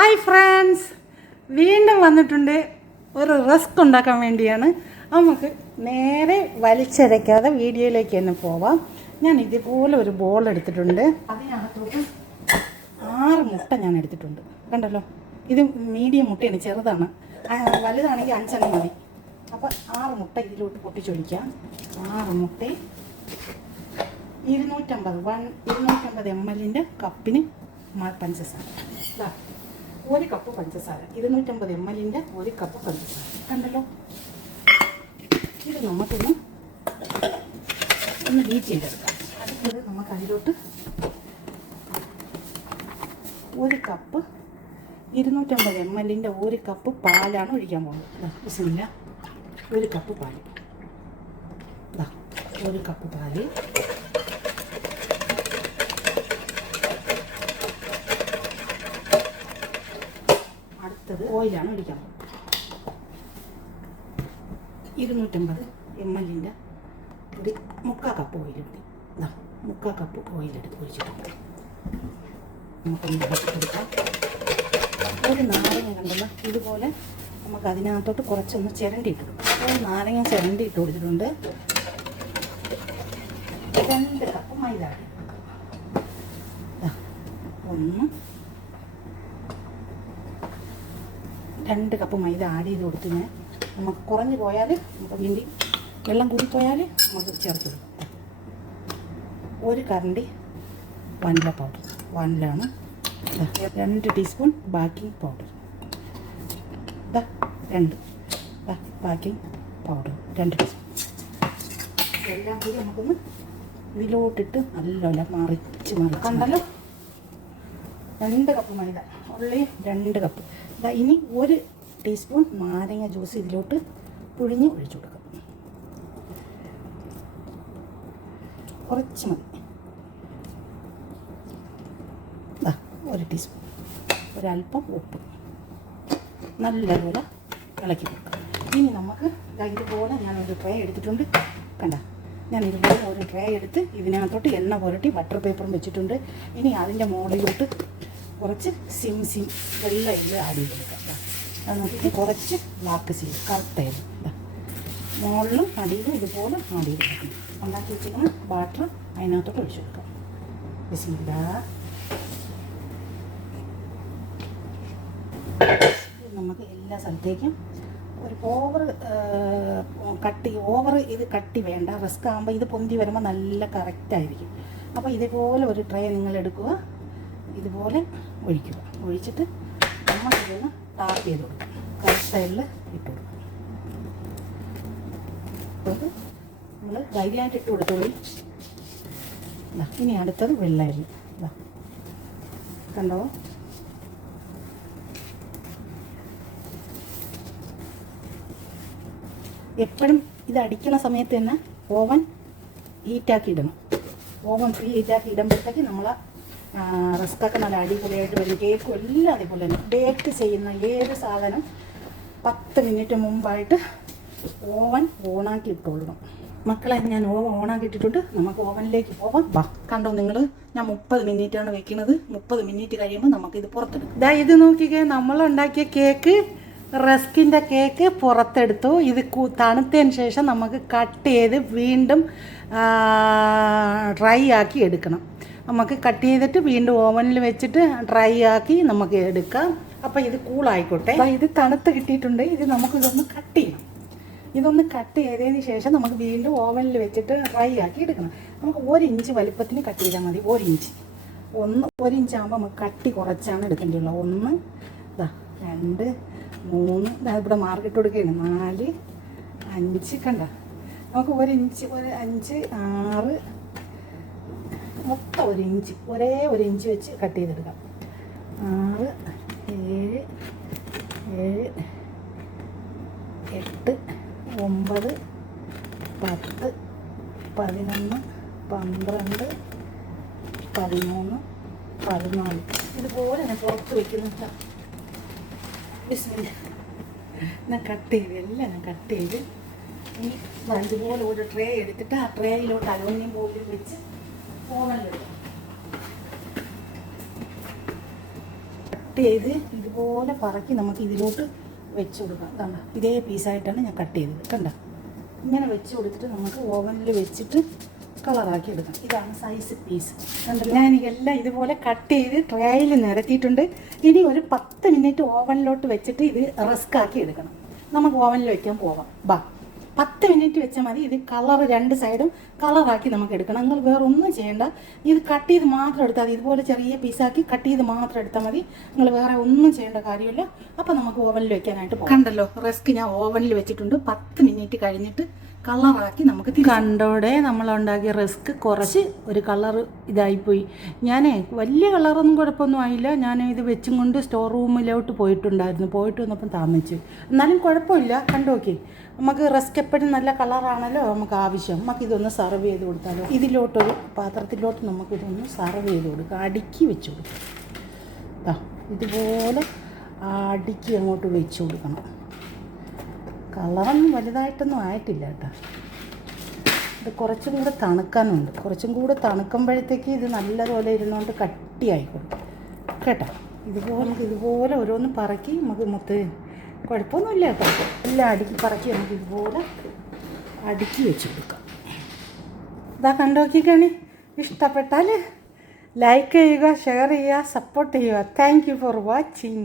Hi friends വീണ്ടും വന്നിട്ടുണ്ട്. ഒരു റസ്ക് ഉണ്ടാക്കാൻ വേണ്ടിയാണ്. നമുക്ക് നേരെ വലിച്ചരയ്ക്കാതെ വീഡിയോയിലേക്ക് തന്നെ പോവാം. ഞാൻ ഇതുപോലെ ഒരു ബോൾ എടുത്തിട്ടുണ്ട്. അതിനകത്തോട്ട് ആറ് മുട്ട ഞാൻ എടുത്തിട്ടുണ്ട്. കണ്ടല്ലോ? ഇത് മീഡിയം മുട്ടയാണ് ചെറുതാണ്. വലുതാണെങ്കിൽ അഞ്ചെണ്ണം മതി. അപ്പോൾ ആറ് മുട്ട ഇതിലോട്ട് പൊട്ടിച്ചൊഴിക്കാം. ആറ് മുട്ട. ഇരുന്നൂറ്റമ്പത്. വൺ ഇരുന്നൂറ്റമ്പത് എം എല്ലിന്റെ കപ്പിന് പഞ്ചസാര. ഒരു കപ്പ് പഞ്ചസാര. ഇരുന്നൂറ്റമ്പത് എം എല്ലിന്റെ ഒരു കപ്പ് പഞ്ചസാര. കണ്ടല്ലോ? ഇത് നമുക്കൊന്ന് ഒന്ന് ബീറ്റ് ചെയ്തെടുക്കാം. അടുത്തത് നമുക്ക് അതിലോട്ട് ഒരു കപ്പ് ഇരുന്നൂറ്റമ്പത് എം എല്ലിന്റെ ഒരു കപ്പ് പാലാണ് ഒഴിക്കാൻ പോകുന്നത്. ബിസ്മില്ല ഒരു കപ്പ് പാൽ ഒരു കപ്പ് പാൽ. അടുത്തത് ഓയിലാണ് ഒഴിക്കാൻ ഇരുന്നൂറ്റമ്പത് എം എല്ലിന്റെ ഒരു മുക്കാൽ കപ്പ് മതി ഇതാ മുക്കാൽ കപ്പ് ഓയിലെടുത്ത് ഒഴിച്ചിട്ടുണ്ട്. നമുക്കൊന്ന് കൊടുക്കാം ഒരു നാരങ്ങ കണ്ടല്ലോ ഇതുപോലെ നമുക്ക് അതിനകത്തോട്ട് കുറച്ചൊന്ന് ചിരണ്ടി ഇട്ട് കൊടുക്കാം. ഒരു നാരങ്ങ ചിരണ്ടി ഇട്ട് കൊടുത്തിട്ടുണ്ട്. രണ്ട് കപ്പ് മൈദ ഒന്ന് രണ്ട് കപ്പ് മൈദ ആഡ് ചെയ്ത് കൊടുത്ത് ഞാൻ. നമുക്ക് കുറഞ്ഞു പോയാൽ നമുക്ക് വീണ്ടും വെള്ളം കൂടിപ്പോയാൽ നമുക്ക് ചേർത്ത് കൊടുക്കാം. ഒരു കറണ്ടി വനില പൗഡർ വനിലാണ് രണ്ട് ടീസ്പൂൺ ബാക്കിംഗ് പൗഡർ ഇതാ രണ്ട്. ബാക്കിംഗ് പൗഡർ രണ്ട് ടീസ്പൂൺ എല്ലാം കൂടി നമുക്കൊന്ന് ഇതിലോട്ടിട്ട് നല്ലോണം മറിച്ച് മറിച്ച് കണ്ടല്ലോ? രണ്ട് കപ്പ് മൈദ. ഉള്ളി രണ്ട് കപ്പ് ഇനി ഒരു ടീസ്പൂൺ നാരങ്ങ ജ്യൂസ് ഇതിലോട്ട് പുഴിഞ്ഞ് ഒഴിച്ചു കൊടുക്കും. കുറച്ച് മതി. ഒരു ടീസ്പൂൺ. ഒരല്പം ഉപ്പ്. നല്ലപോലെ ഇളക്കി കൊടുക്കാം. ഇനി നമുക്ക് ഇതുപോലെ ഞാനൊരു ട്രേ എടുത്തിട്ടുണ്ട്. കണ്ട? ഞാൻ ഇതുപോലെ ഒരു ട്രേ എടുത്ത് ഇതിനകത്തോട്ട് എണ്ണ പുരട്ടി ബട്ടർ പേപ്പറും വെച്ചിട്ടുണ്ട്. ഇനി അതിന്റെ മുകളിലോട്ട് കുറച്ച് സിം സിം ഇതിൽ ആഡ് ചെയ്ത് കൊടുക്കാം. അത് നോക്കിയിട്ട് കുറച്ച് ബ്ലാക്ക് സീഡ് കറുത്തായത് മുകളിലും അടിയിലും ഇതുപോലെ ആഡ് ചെയ്ത് കൊടുക്കണം. ഉണ്ടാക്കി വെച്ചിരിക്കുന്ന ബാറ്റർ അതിനകത്തോട്ട് ഒഴിച്ചു കൊടുക്കാം. ബിസ്മില്ല. നമുക്ക് എല്ലാ സ്ഥലത്തേക്കും ഒരു ഓവർ കട്ടി ഓവർ ഇത് കട്ടി വേണ്ട. റിസ്ക് ആകുമ്പോൾ ഇത് പൊന്തി വരുമ്പോൾ നല്ല കറക്റ്റായിരിക്കും അപ്പോൾ ഇതുപോലെ ഒരു ട്രേ നിങ്ങൾ എടുക്കുക. ഇതുപോലെ ഒഴിക്കുക. ഒഴിച്ചിട്ട് നമ്മൾ ഇതൊന്ന് ടാപ്പ് ചെയ്ത് കൊടുക്കുക. കറക്റ്റ് സൈഡിൽ ഇട്ട് കൊടുക്കുക. അത് നമ്മൾ ധൈര്യമായിട്ട് ഇട്ട് കൊടുത്തോളി. ഇനി അടുത്തത് വെള്ളരി കണ്ടോ? എപ്പോഴും ഇത് അടിക്കുന്ന സമയത്ത് തന്നെ ഓവൻ ഹീറ്റാക്കി ഇടണം. ഓവൻ ഫ്രീ ഹീറ്റാക്കി ഇടുമ്പോഴത്തേക്ക് നമ്മൾ റിസ്ക്കൊക്കെ നല്ല അടിപൊളിയായിട്ട് വരും. കേക്കും എല്ലാം അതേപോലെ തന്നെ. ബേക്ക് ചെയ്യുന്ന ഏത് സാധനം പത്ത് മിനിറ്റ് മുമ്പായിട്ട് ഓവൻ ഓണാക്കി ഇട്ടുകൊള്ളണം മക്കളെ ഞാൻ ഓവൻ ഓണാക്കി ഇട്ടിട്ടുണ്ട്. നമുക്ക് ഓവനിലേക്ക് പോവാം. വാ. കണ്ടോ നിങ്ങൾ ഞാൻ മുപ്പത് മിനിറ്റാണ് വെക്കുന്നത് മുപ്പത് മിനിറ്റ് കഴിയുമ്പോൾ നമുക്കിത് പുറത്തെടുക്കും. ഇതാ ഇത് നോക്കിക്കേ. നമ്മളുണ്ടാക്കിയ കേക്ക് റസ്കിന്റെ കേക്ക് പുറത്തെടുത്തു. ഇത് തണുത്തതിന് ശേഷം നമുക്ക് കട്ട് ചെയ്ത് വീണ്ടും ഡ്രൈ ആക്കി എടുക്കണം. നമുക്ക് കട്ട് ചെയ്തിട്ട് വീണ്ടും ഓവനിൽ വെച്ചിട്ട് ഡ്രൈ ആക്കി നമുക്ക് എടുക്കാം. അപ്പം ഇത് കൂളായിക്കോട്ടെ അപ്പം ഇത് തണുത്ത് കിട്ടിയിട്ടുണ്ട്. ഇത് നമുക്ക് ഇതൊന്ന് കട്ട് ചെയ്യണം. ഇതൊന്ന് കട്ട് ചെയ്തതിന് ശേഷം നമുക്ക് വീണ്ടും ഓവനിൽ വെച്ചിട്ട് ഡ്രൈ ആക്കി എടുക്കണം. നമുക്ക് ഒരു ഇഞ്ച് വലുപ്പത്തിന് കട്ട് ചെയ്താൽ മതി. ഒരു ഇഞ്ച് ഒന്ന് ഒരു ഇഞ്ച് ആകുമ്പോൾ നമുക്ക് കട്ടി കുറച്ചാണ് എടുക്കേണ്ടിയുള്ളത്. ഒന്ന് ഇതാ രണ്ട് മൂന്ന്. ഇതാ ഇവിടെ മാർക്കിട്ട് കൊടുക്കുകയാണ്. നാല് അഞ്ച്. കണ്ട? നമുക്ക് ഒരു ഇഞ്ച് ഒരു അഞ്ച് ആറ് മൊത്തം ഒരു ഇഞ്ച് ഒരേ ഒരു ഇഞ്ച് വെച്ച് കട്ട് ചെയ്തെടുക്കാം. ആറ് ഏഴ് ഏഴ് എട്ട് ഒമ്പത് പത്ത് പതിനൊന്ന് പന്ത്രണ്ട് പതിമൂന്ന് പതിനാല്. ഇതുപോലെ ഞാൻ പുറത്ത് വെക്കുന്നുണ്ട് ബിസ്മില്ല ഞാൻ കട്ട് ചെയ്ത് എല്ലാം ഞാൻ കട്ട് ചെയ്ത് ഈ ഇതുപോലെ ഒരു ട്രേ എടുത്തിട്ട് ആ ട്രേയിലോട്ട് അലുമിനിയം പോലും വെച്ച് കട്ട് ചെയ്ത് ഇതുപോലെ പറക്കി നമുക്ക് ഇതിലോട്ട് വെച്ച് കൊടുക്കാം. കണ്ട? ഇതേ പീസായിട്ടാണ് ഞാൻ കട്ട് ചെയ്തത്. കണ്ട? ഇങ്ങനെ വെച്ച് കൊടുത്തിട്ട് നമുക്ക് ഓവനിൽ വെച്ചിട്ട് കളറാക്കി എടുക്കാം. ഇതാണ് സൈസ് പീസ് കണ്ടല്ലോ? ഞാൻ എല്ലാം ഇതുപോലെ കട്ട് ചെയ്ത് ട്രേയിൽ നിരത്തിയിട്ടുണ്ട്. ഇനി ഒരു പത്ത് മിനിറ്റ് ഓവനിലോട്ട് വെച്ചിട്ട് ഇത് റിസ്ക് ആക്കി എടുക്കണം. നമുക്ക് ഓവനിൽ വെക്കാൻ പോവാം. ബാ. പത്ത് മിനിറ്റ് വെച്ചാൽ മതി. ഇത് കളർ രണ്ട് സൈഡും കളറാക്കി നമുക്ക് എടുക്കണം. നിങ്ങൾ വേറെ ഒന്നും ചെയ്യേണ്ട. ഇത് കട്ട് ചെയ്ത് മാത്രം എടുത്താൽ മതി. ഇതുപോലെ ചെറിയ പീസാക്കി കട്ട് ചെയ്ത് മാത്രം എടുത്താൽ മതി. നിങ്ങൾ വേറെ ഒന്നും ചെയ്യേണ്ട കാര്യമില്ല. അപ്പോൾ നമുക്ക് ഓവനിൽ വെക്കാനായിട്ട് കണ്ടല്ലോ റെസ്ക് ഞാൻ ഓവനിൽ വെച്ചിട്ടുണ്ട്. പത്ത് മിനിറ്റ് കഴിഞ്ഞിട്ട് കളറാക്കി നമുക്ക് കണ്ടോടെ നമ്മൾ ഉണ്ടാക്കിയ റിസ്ക് കുറച്ച് ഒരു കളർ ഇതായിപ്പോയി. ഞാനേ വലിയ കളറൊന്നും കുഴപ്പമൊന്നും ആയില്ല. ഞാൻ ഇത് വെച്ചും കൊണ്ട് സ്റ്റോർ റൂമിലോട്ട് പോയിട്ടുണ്ടായിരുന്നു. പോയിട്ട് വന്നപ്പം താമസിച്ചു. എന്നാലും കുഴപ്പമില്ല. കണ്ടോക്കി നമുക്ക് റിസ്ക് എപ്പോഴും നല്ല കളറാണല്ലോ നമുക്ക് ആവശ്യം. നമുക്ക് ഇതൊന്ന് സർവ് ചെയ്ത് കൊടുത്താലോ? ഇതിലോട്ടൊരു പാത്രത്തിലോട്ട് നമുക്ക് ഇതൊന്ന് സർവ് ചെയ്ത് കൊടുക്കാം. അടുക്കി വെച്ച് കൊടുക്കാം. ഇതുപോലെ അടുക്കി അങ്ങോട്ട് വെച്ച് കൊടുക്കണം. കളറൊന്നും വലുതായിട്ടൊന്നും ആയിട്ടില്ല കേട്ടോ. ഇത് കുറച്ചും കൂടെ തണുക്കാനുണ്ട്. കുറച്ചും കൂടെ തണുക്കുമ്പോഴത്തേക്ക് ഇത് നല്ലതുപോലെ ഇരുന്നുകൊണ്ട് കട്ടിയായിക്കോളും. കേട്ടോ? ഇതുപോലെ ഇതുപോലെ ഓരോന്ന് പറക്കി നമുക്ക് മൊത്തം കുഴപ്പമൊന്നുമില്ല കേട്ടോ. എല്ലാം അടുക്കി പറക്കി നമുക്ക് ഇതുപോലെ അടുക്കി വെച്ച് കൊടുക്കാം ഇതാ കണ്ടോക്കിക്കണി ഇഷ്ടപ്പെട്ടാൽ ലൈക്ക് ചെയ്യുക ഷെയർ ചെയ്യുക സപ്പോർട്ട് ചെയ്യുക. Thank you for watching